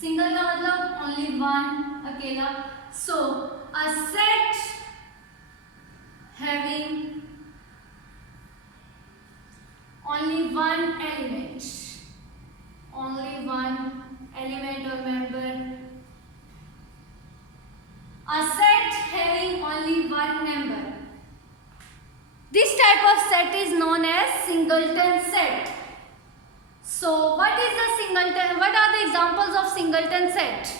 Single का मतलब only one, अकेला. So a set having only one element, only one element or member. A set having only one member. This type of set is known as singleton set. So what is the singleton? What are the examples of singleton set?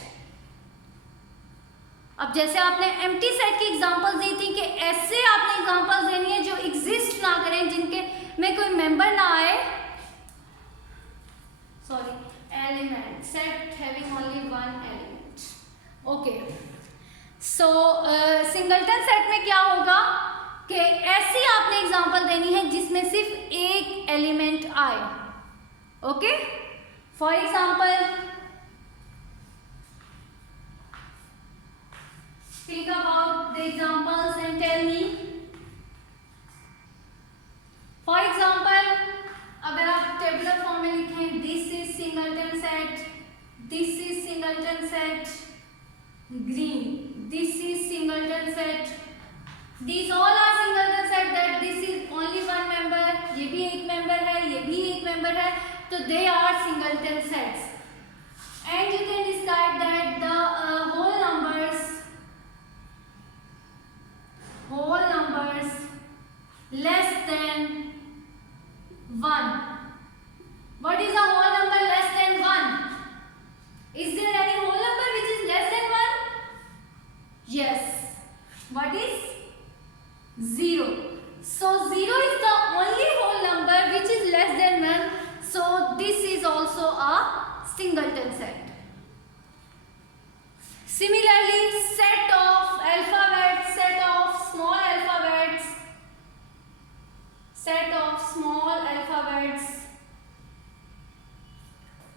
अब जैसे आपने empty set की examples दी थी कि ऐसे आपने examples देनी है जो एग्जिस्ट ना करें, जिनके में कोई मेंबर ना आए. Sorry, element set having only one element. Okay, so singleton set में क्या होगा कि ऐसी आपने एग्जांपल देनी है जिसमें सिर्फ एक एलिमेंट आए. Okay, for example think about the examples and tell me. For example, अगर आप टेबुलर फॉर्म में लिखें, this is singleton set, this is singleton set, green, this is singleton set, these all are singleton set, that this is only one member, ये भी एक member है, ये भी एक member है, तो they are singleton sets. And you can describe that the whole numbers less than 1. What is a whole number less than 1? Is there any whole number which is less than 1? Yes. What is 0? So 0 is the only whole number which is less than 1. So this is also a singleton set. Similarly, set of alphabets, set of small alphabets, set of small alphabets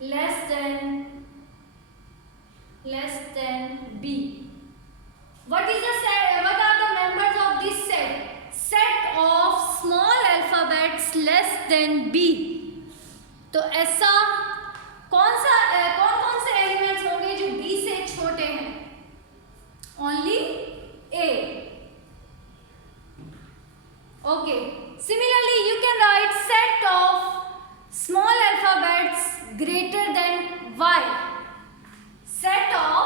less than b. What is the set? What are the members of this set? Set of small alphabets less than b. तो ऐसा कौन से elements होंगे जो b से छोटे हैं? Only a. Okay. Similarly, you can write set of small alphabets greater than y. Set of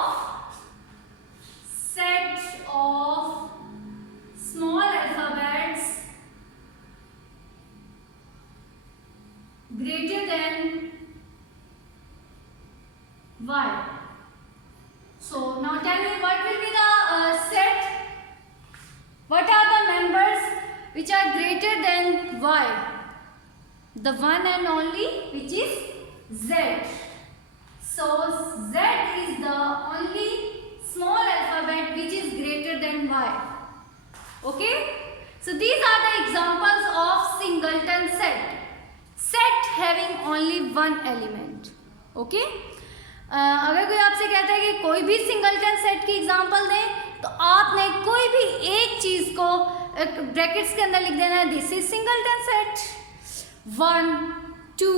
small alphabets greater than y. So now tell me, what will be the set? What are the members which are greater than y? The one and only, which is z. So z is the only small alphabet which is greater than y. Okay? So these are the examples of singleton set. Set having only one element. Okay? अगर कोई आपसे कहता है कि कोई भी singleton set की example दें, तो आपने कोई भी एक चीज को ब्रैकेट्स के अंदर लिख देना है. This is singleton set 1 2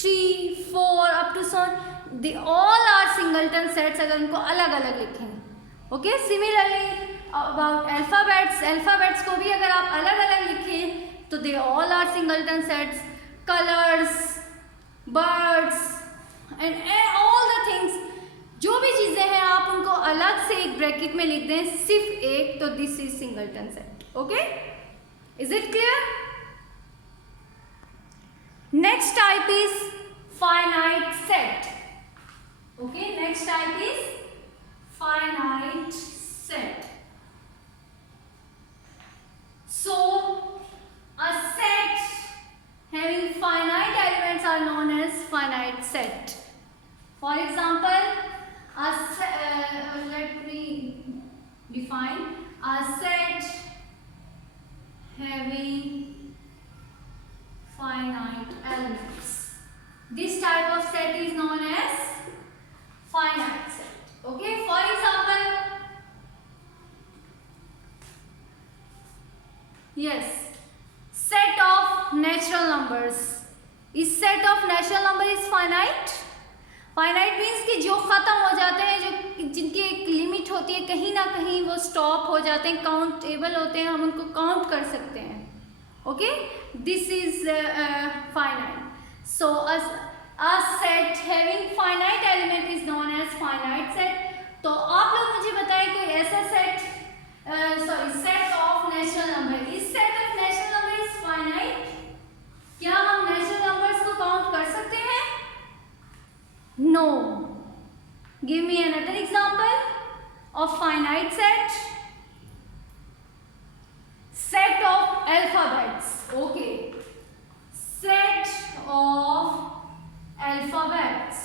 3 4 up to so they all are singleton sets अगर उनको अलग अलग लिखें. ओके, सिमिलरली अबाउट अल्फाबेट्स को भी अगर आप अलग अलग लिखें तो they all are singleton sets. Colours, birds and all the things, जो भी चीजें हैं आप उनको अलग से एक ब्रैकेट में लिख दें, सिर्फ एक, तो this is singleton set. Okay, is it clear? Next type is finite set. Okay, next type is finite set. So a set having finite elements are known as finite set. For example, let me define a set having finite elements. This type of set is known as finite set. Okay, for example, yes, set of natural numbers. Is set of natural number is finite? Finite means कि जो ख़त्म हो जाते हैं, जो जिनकी एक limit होती है, कहीं ना कहीं वो स्टॉप हो जाते हैं, काउंटेबल होते हैं, हम उनको काउंट कर सकते हैं. Okay, this is finite. So a set having finite element is known as finite set. तो आप लोग मुझे बताएं कोई ऐसा set, set of natural number. इस set of natural number is finite. क्या हम नेचुरल नंबर्स को काउंट कर सकते हैं? No. Give me another example of finite set. Set of alphabets. Okay, set of alphabets.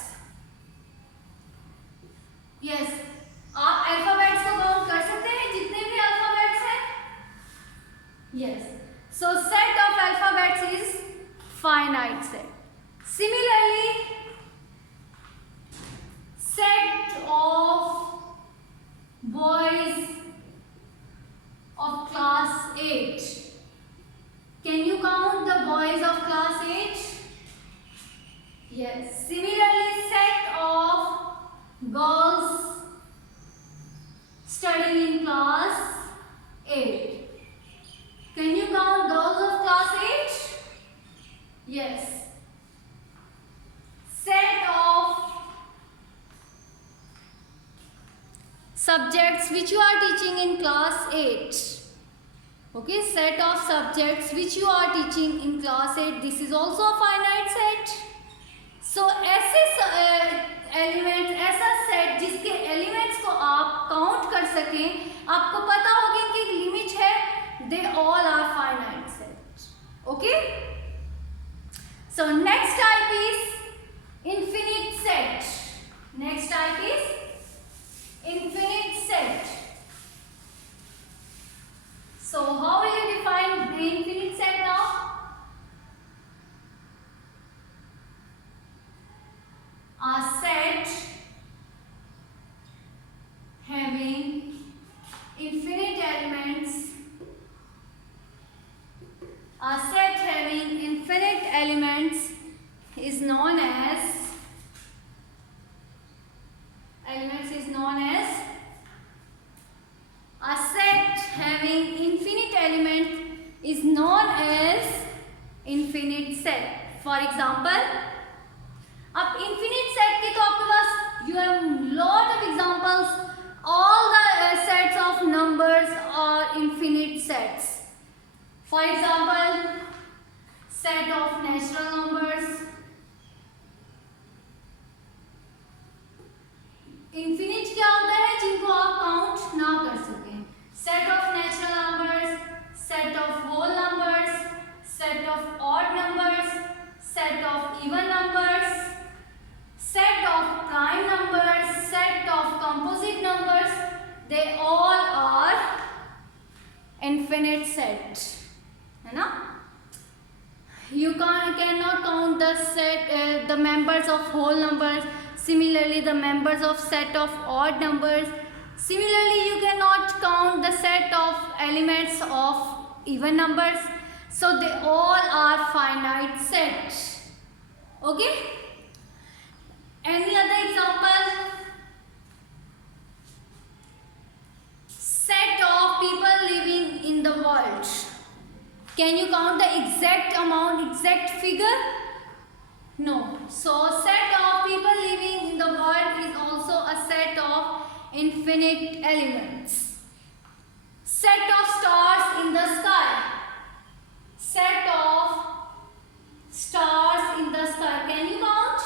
Yes, आप अल्फाबेट्स को count कर सकते हैं, जितने भी अल्फाबेट्स हैं. Yes, so set of alphabets is finite set. Similarly, set of boys of class 8. Can you count the boys of class 8? Yes. Similarly, set of girls studying in class 8. Can you count girls of class 8? Yes. Set of subjects which you are teaching in class 8. Okay, set of subjects which you are teaching in class 8. This is also a finite set. So ऐसे elements, ऐसा set जिसके elements को आप count कर सकें, आपको पता होगी कि एक लिमिट है, they all are finite set. Okay, so next type is infinite set. Next type is infinite set. So how will you define the infinite set now? A set having infinite elements. A set having infinite elements is known as a set having infinite element is known as infinite set. For example, अब infinite set के तो आपके पास you have lot of examples. All the sets of numbers are infinite sets. For example, set of natural numbers. Infinite क्या होता है? जिनको आप count ना कर सकें. Set of natural numbers, set of whole numbers, set of odd numbers, set of even numbers, set of prime numbers, set of composite numbers, they all are infinite set. है ना? You cannot count the set, the members of whole numbers. Similarly, the members of set of odd numbers. Similarly, you cannot count the set of elements of even numbers. So they all are finite sets. Okay? Any other example? Set of people living in the world. Can you count the exact amount, exact figure? No. So set of people living in the world is also a set of infinite elements. Set of stars in the sky. Set of stars in the sky. Can you count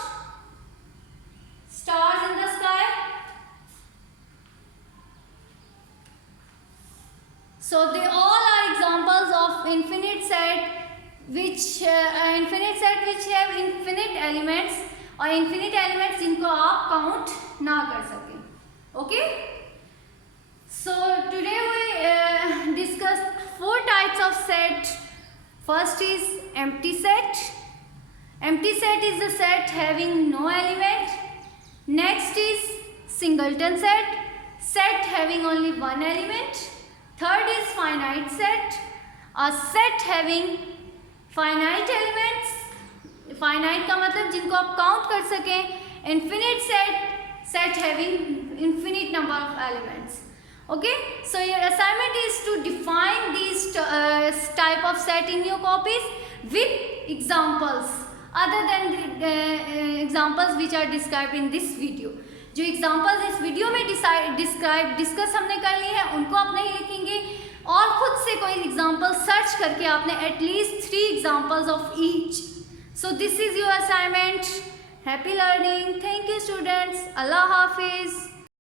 stars in the sky? So they all are examples of infinite set which have infinite elements और infinite elements जिनको आप count ना कर सकें. Okay? So today we discussed 4 types of set. First is empty set. Empty set is the set having no element. Next is singleton set. Set having only one element. Third is finite set. A set having finite elements. Finite का मतलब जिनको आप count कर सकें, infinite set having infinite number of elements. Okay, so your assignment is to define these type of set in your copies with examples other than the examples which are described in this video. जो examples इस video में discuss हमने कर ली है उनको आप नहीं लिखेंगे, और खुद से कोई एग्जाम्पल सर्च करके आपने at least 3 examples of each. So this is your assignment. Happy learning. Thank you students. अल्लाह हाफिज़.